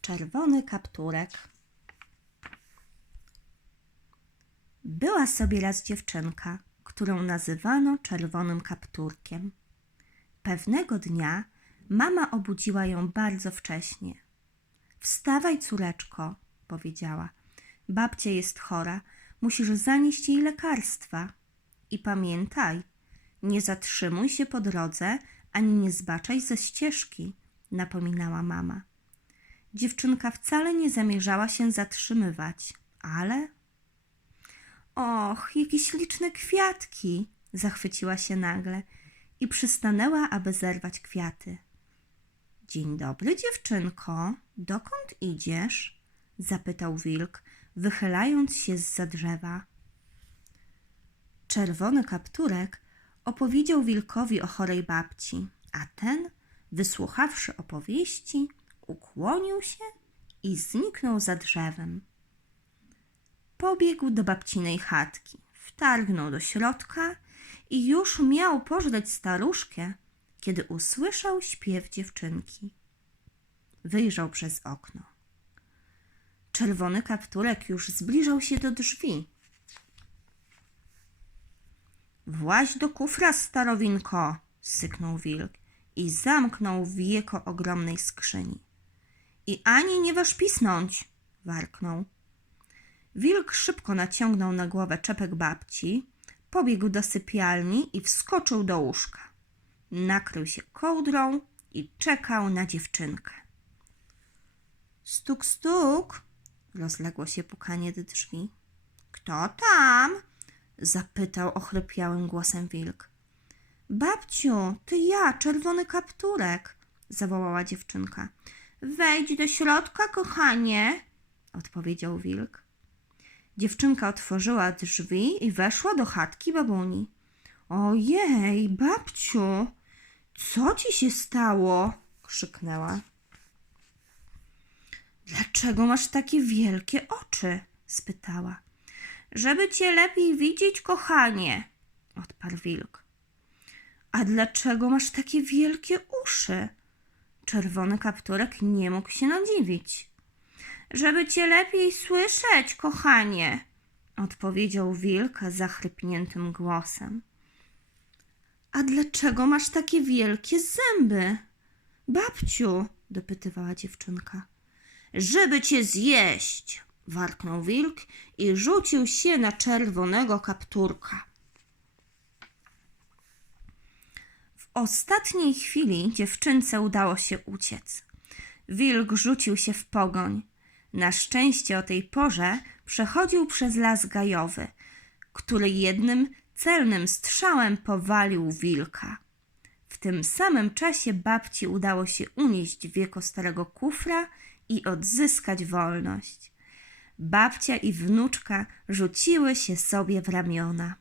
Czerwony kapturek. Była sobie raz dziewczynka, którą nazywano czerwonym kapturkiem. Pewnego dnia mama obudziła ją bardzo wcześnie. Wstawaj, córeczko, powiedziała. Babcia jest chora, musisz zanieść jej lekarstwa. I pamiętaj, nie zatrzymuj się po drodze, ani nie zbaczaj ze ścieżki, napominała mama. Dziewczynka wcale nie zamierzała się zatrzymywać, ale. Och, jakie śliczne kwiatki! zachwyciła się nagle i przystanęła, aby zerwać kwiaty. Dzień dobry, dziewczynko. Dokąd idziesz? zapytał wilk, wychylając się z drzewa. Czerwony kapturek opowiedział wilkowi o chorej babci, a ten, wysłuchawszy opowieści, ukłonił się i zniknął za drzewem. Pobiegł do babcinej chatki, wtargnął do środka i już miał pożreć staruszkę, kiedy usłyszał śpiew dziewczynki. Wyjrzał przez okno. Czerwony kapturek już zbliżał się do drzwi. Właź do kufra, starowinko, syknął wilk i zamknął wieko ogromnej skrzyni. I ani nie waż pisnąć, warknął. Wilk szybko naciągnął na głowę czepek babci, pobiegł do sypialni i wskoczył do łóżka. Nakrył się kołdrą i czekał na dziewczynkę. Stuk, stuk, rozległo się pukanie do drzwi. Kto tam? zapytał ochrypiałym głosem wilk. Babciu, ty ja, czerwony kapturek, zawołała dziewczynka. Wejdź do środka, kochanie, odpowiedział wilk. Dziewczynka otworzyła drzwi i weszła do chatki babuni. Ojej, babciu, co ci się stało? krzyknęła. Dlaczego masz takie wielkie oczy? spytała. Żeby cię lepiej widzieć, kochanie, odparł wilk. A dlaczego masz takie wielkie uszy? Czerwony kapturek nie mógł się nadziwić. Żeby cię lepiej słyszeć, kochanie, odpowiedział wilk zachrypniętym głosem. A dlaczego masz takie wielkie zęby? Babciu, dopytywała dziewczynka. Żeby cię zjeść, warknął wilk i rzucił się na czerwonego kapturka. W ostatniej chwili dziewczynce udało się uciec. Wilk rzucił się w pogoń. Na szczęście o tej porze przechodził przez las gajowy, który jednym celnym strzałem powalił wilka. W tym samym czasie babci udało się unieść wieko starego kufra i odzyskać wolność. Babcia i wnuczka rzuciły się sobie w ramiona.